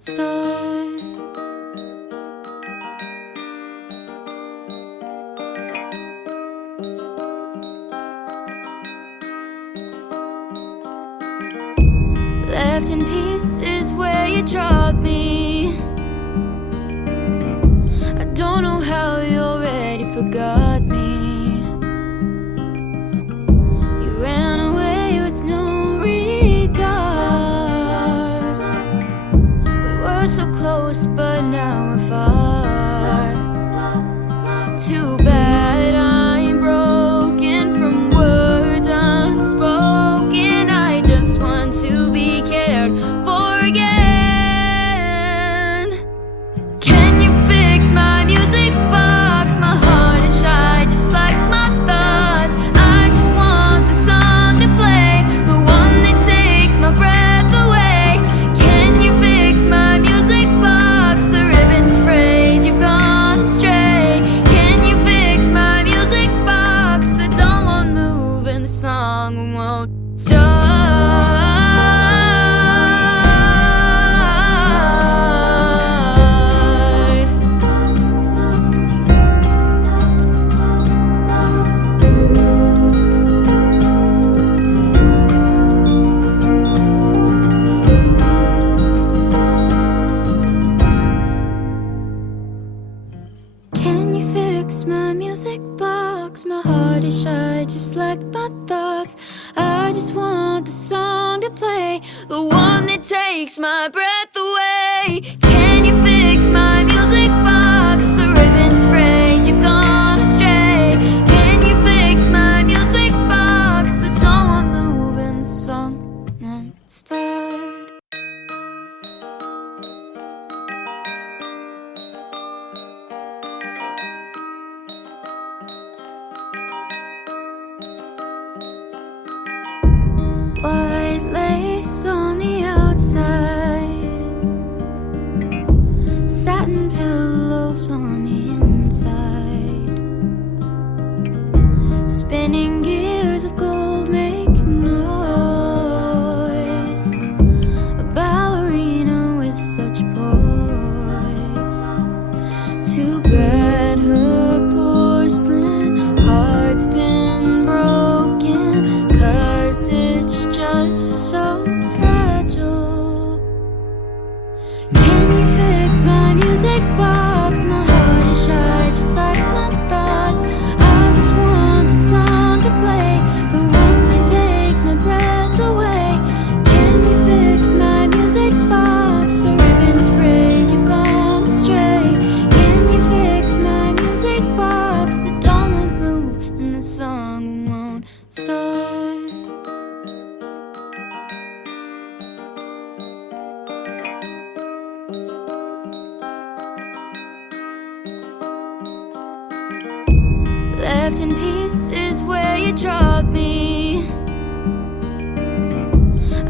start. Left in pieces where you dropped me. I don't know how you already forgot me. You ran away with no regard. We were so close, but now we're far. Too bad I'm broken from words unspoken. I just want to be cared for again. Can you fix my music box? My heart is shy, just like my thoughts. I just want the song to play, the one that takes my breath away. Can you fix my music box? The ribbon's frayed, you've gone astray. Can you fix my music box? The doll won't move and the song won't start. Can you fix my music box? My heart is shy, just like my thoughts. I just want the song to play, the one that takes my breath away. Can you fix my music box? The ribbon's frayed, you've gone astray. Can you fix my music box? The doll won't move and the song won't start. White lace on the outside, satin pillows on the inside, spinning gears of gold make noise. A ballerina with such poise. Too bad her porcelain heart's been broken, 'cause it's just so fragile. Can you fix my music box? My heart is shy, just like my thoughts. I just want the song to play, the one that takes my breath away. Can you fix my music box? The ribbon's frayed, you've gone astray. Can you fix my music box? The doll won't move and the song won't start. Left in pieces where you dropped me.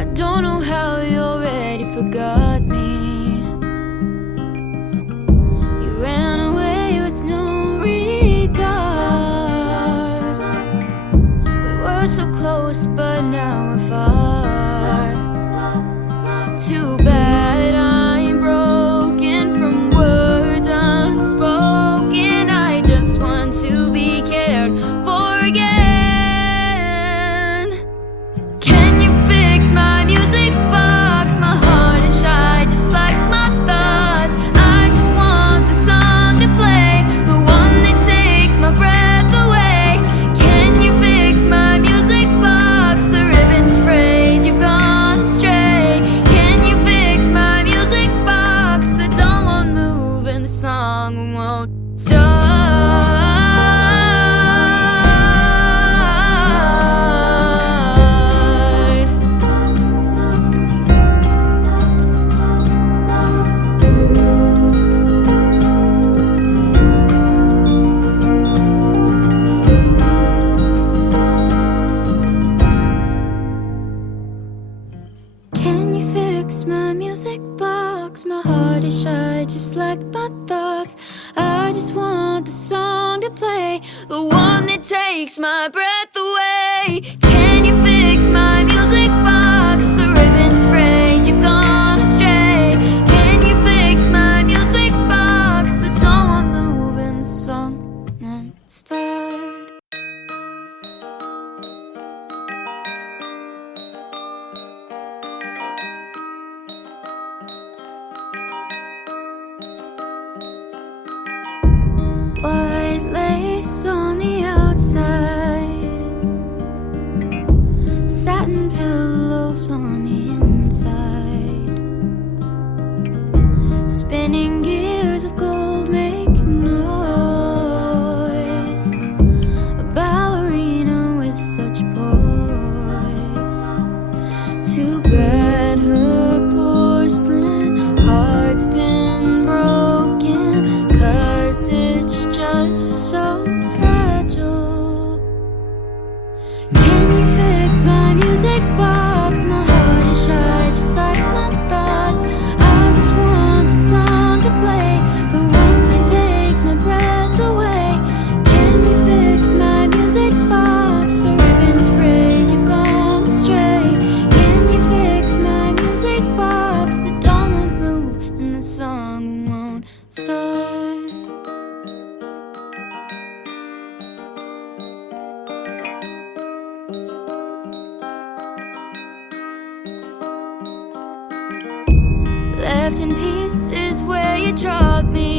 I don't know how you already forgot me. You ran away with no regard. We were so close, but now we're far. Too bad I'm broken from words unspoken. I just want to be cared for again. Can you fix my music box? My heart is shy, just like my thoughts. I just want the song to play, the one that takes my breath away. Can you fix my music box? The ribbon's frayed, you've gone astray. Can you fix my music box? The doll won't move and the song won't start. Can you fix my music box? My heart is shy, just like my thoughts. I just want the song to play, the one that takes my breath away. Can you fix my music box? The ribbon's frayed, you've gone astray. Can face on the outside, satin pillows on the inside, spinning gears of gold make noise. A ballerina with such poise. Too bad her porcelain heart's been broken, 'cause it's just so fragile. Can you fix my music box? My heart is shy, just like my thoughts. I just want the song to play, the one that takes my breath away. Can you fix my music box? The ribbon's frayed, you've gone astray. Can you fix my music box? The doll won't move and the song won't start. Left in pieces where you dropped me.